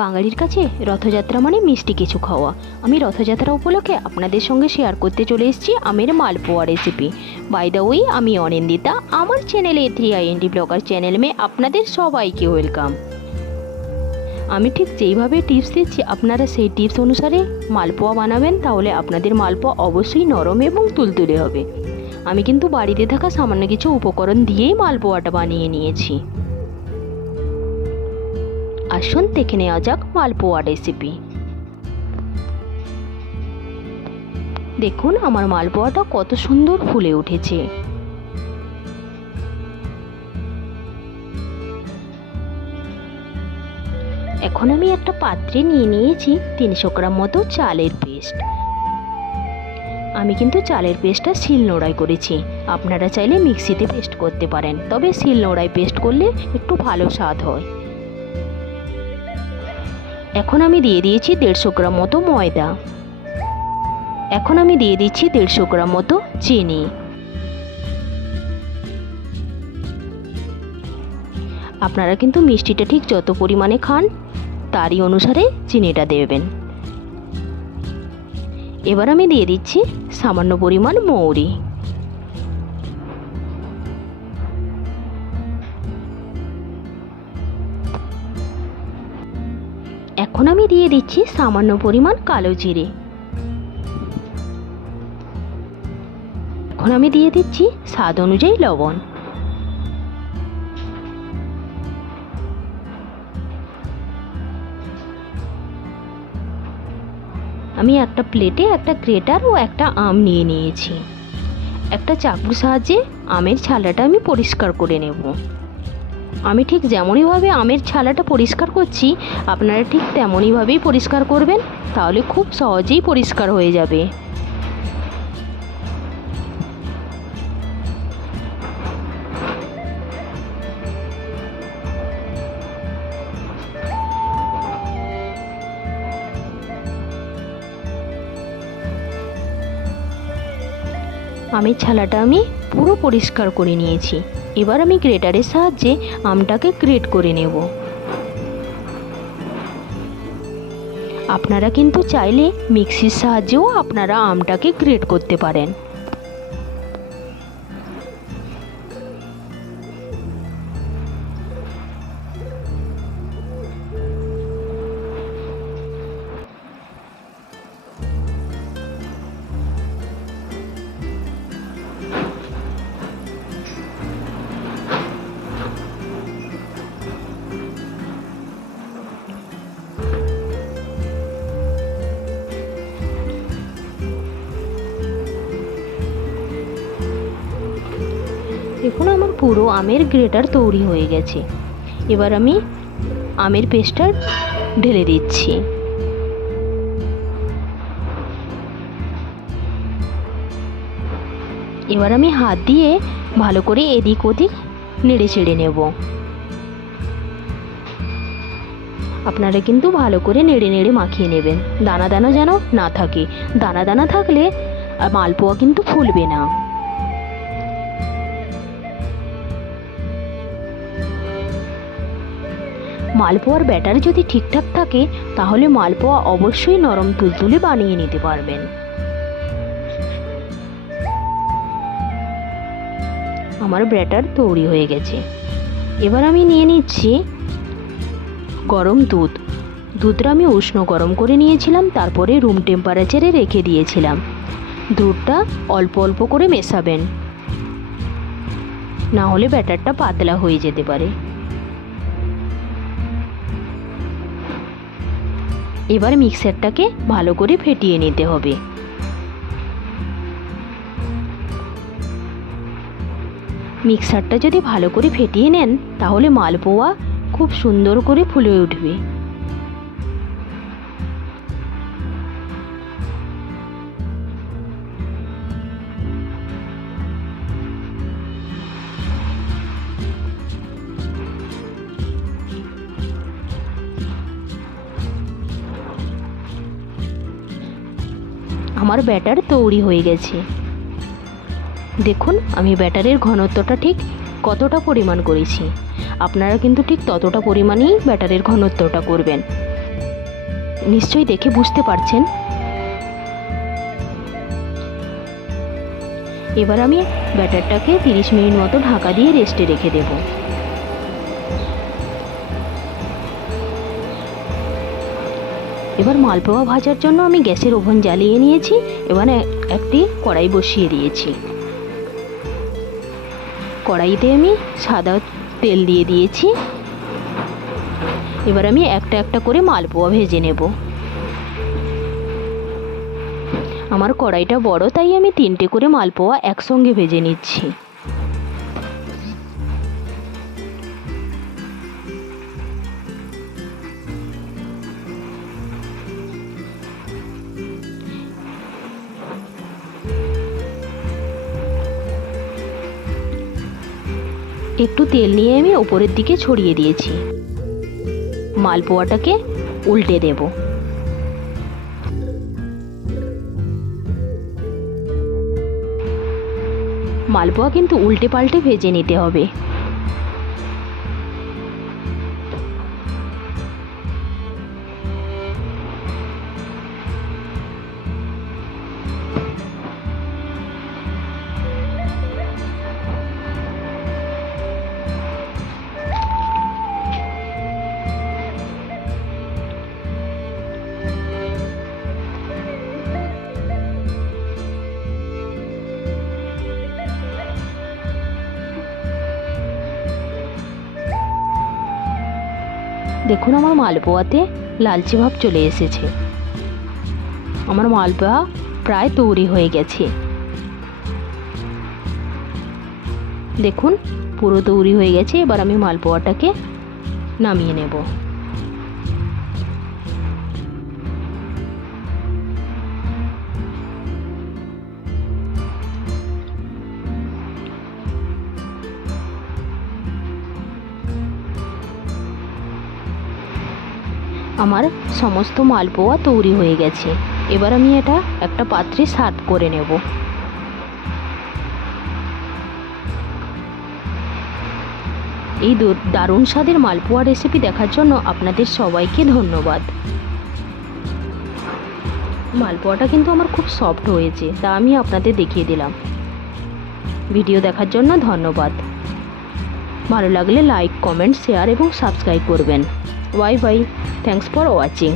বাঙালির কাছে রথযাত্রা মানে মিষ্টি কিছু খাওয়া। আমি রথযাত্রা উপলক্ষে আপনাদের সঙ্গে শেয়ার করতে চলে এসেছি আমের মালপোয়া রেসিপি। বাই দ্য ওয়ে, আমি অনিন্দিতা। আমার চ্যানেলে A3IND ব্লগার চ্যানেল মে আপনাদের সবাইকে ওয়েলকাম। আমি ঠিক যেইভাবে টিপস দিচ্ছি আপনারা সেই টিপস অনুসারে মালপোয়া বানাবেন, তাহলে আপনাদের মালপোয়া অবশ্যই নরম এবং তুলতুলে হবে। আমি কিন্তু বাড়িতে থাকা সামান্য কিছু উপকরণ দিয়েই মালপোয়াটা বানিয়ে নিয়েছি। আসুন দেখে নেওয়া যাক মালপোয়া রেসিপি। দেখুন আমার মালপোয়াটা কত সুন্দর ফুলে উঠেছে। এখন আমি একটা পাত্রে নিয়ে নিয়েছি 300 গ্রাম মতো চালের পেস্ট। আমি কিন্তু চালের পেস্টটা শিলনোড়ায় করেছি, আপনারা চাইলে মিক্সিতে পেস্ট করতে পারেন, তবে শিলনোড়ায় পেস্ট করলে একটু ভালো স্বাদ হয়। এখন আমি দিয়ে দিয়েছি 150 গ্রাম মতো ময়দা। এখন আমি দিয়ে দিচ্ছি 150 গ্রাম মতো চিনি। আপনারা কিন্তু মিষ্টিটা ঠিক যত পরিমাণে খান তারই অনুসারে চিনিটা দেবেন। এবার আমি দিয়ে দিচ্ছি সামান্য পরিমাণ মৌরি। এখন আমি দিয়ে দিচ্ছি সামান্য পরিমাণ কালো জিরে। এখন আমি দিয়ে দিচ্ছি স্বাদ অনুযায়ী লবণ। আমি একটা প্লেটে একটা গ্রেটার ও একটা আম নিয়ে নিয়েছি। একটা চাকুর সাহায্যে আমের ছালাটা আমি পরিষ্কার করে নেব। আমি ঠিক যেমনইভাবে আমের ছালাটা পরিষ্কার করছি আপনারা ঠিক তেমনইভাবেই পরিষ্কার করবেন, তাহলে খুব সহজেই পরিষ্কার হয়ে যাবে। আমের ছালাটা আমি পুরো পরিষ্কার করে নিয়েছি। এবার আমি গ্রেটারের সাহায্যে আমটাকে গ্রেট করে নেব। আপনারা কিন্তু চাইলে মিক্সির সাহায্যেও আপনারা আমটাকে গ্রেট করতে পারেন। দেখুন আমার পুরো আমের গ্রেটার তৈরি হয়ে গেছে। এবার আমি আমের পেস্টটা ঢেলে দিচ্ছি। এবার আমি হাত দিয়ে ভালো করে এদিক ওদিক নেড়ে চেড়ে নেব। আপনারা কিন্তু ভালো করে নেড়ে নেড়ে মাখিয়ে নেবেন, দানা দানা যেন না থাকে। দানা দানা থাকলে মালপোয়া কিন্তু ফুলবে না। মালপোয়ার ব্যাটার যদি ঠিকঠাক থাকে তাহলে মালপোয়া অবশ্যই নরম তুলতুলে বানিয়ে নিতে পারবেন। আমার ব্যাটার তৈরি হয়ে গেছে। এবার আমি নিয়ে নিচ্ছি গরম দুধ। দুধটা আমি উষ্ণ গরম করে নিয়েছিলাম, তারপরে রুম টেম্পারেচারে রেখে দিয়েছিলাম। দুধটা অল্প অল্প করে মেশাবেন, না হলে ব্যাটারটা পাতলা হয়ে যেতে পারে। এবার মিক্সারটাকে ভালো করে ফেটিয়ে নিতে হবে। মিক্সারটা যদি ভালো করে ফেটিয়ে নেন তাহলে মালপোয়া খুব সুন্দর করে ফুলে উঠবে। আমার ব্যাটার তৈরি হয়ে গেছে। দেখুন আমি ব্যাটারের ঘনত্বটা ঠিক কতটা পরিমাণ করেছি। আপনারা কিন্তু ঠিক ততটা পরিমাণেই ব্যাটারের ঘনত্বটা করবেন। নিশ্চয়ই দেখে বুঝতে পারছেন। এবার আমি ব্যাটারটাকে 30 মিনিট মতো ঢাকা দিয়ে রেস্টে রেখে দেব। এবার মালপোয়া ভাজার জন্য আমি গ্যাসের ওভেন জ্বালিয়ে নিয়েছি। এবারে একটি কড়াই বসিয়ে দিয়েছি। কড়াইতে আমি সাদা তেল দিয়ে দিয়েছি। এবার আমি একটা একটা করে মালপোয়া ভেজে নেব। আমার কড়াইটা বড়, তাই আমি 3টে করে মালপোয়া একসঙ্গে ভেজে নিচ্ছি। একটু তেল নিয়ে আমি ওপরের দিকে ছড়িয়ে দিয়েছি। মালপোয়াটাকে উল্টে দেব। মালপোয়া কিন্তু উল্টে পাল্টে ভেজে নিতে হবে। দেখুন আমার মালপোয়াতে লালচে ভাব চলে এসেছে। আমার মালপোয়া প্রায় তৈরি হয়ে গেছে। দেখুন পুরো তৈরি হয়ে গেছে। এবার আমি মালপোয়াটাকে নামিয়ে নেব। আমার সমস্ত মালপোয়া তৈরি হয়ে গেছে। এবার আমি এটা একটা পাত্রে সার্ভ করে নেব। এই দারুণ স্বাদের মালপোয়া রেসিপি দেখার জন্য আপনাদের সবাইকে ধন্যবাদ। মালপোয়াটা কিন্তু আমার খুব সফট হয়েছে, তা আমি আপনাদের দেখিয়ে দিলাম। ভিডিও দেখার জন্য ধন্যবাদ। ভালো লাগলে লাইক, কমেন্ট, শেয়ার এবং সাবস্ক্রাইব করবেন। Bye bye. Thanks for watching.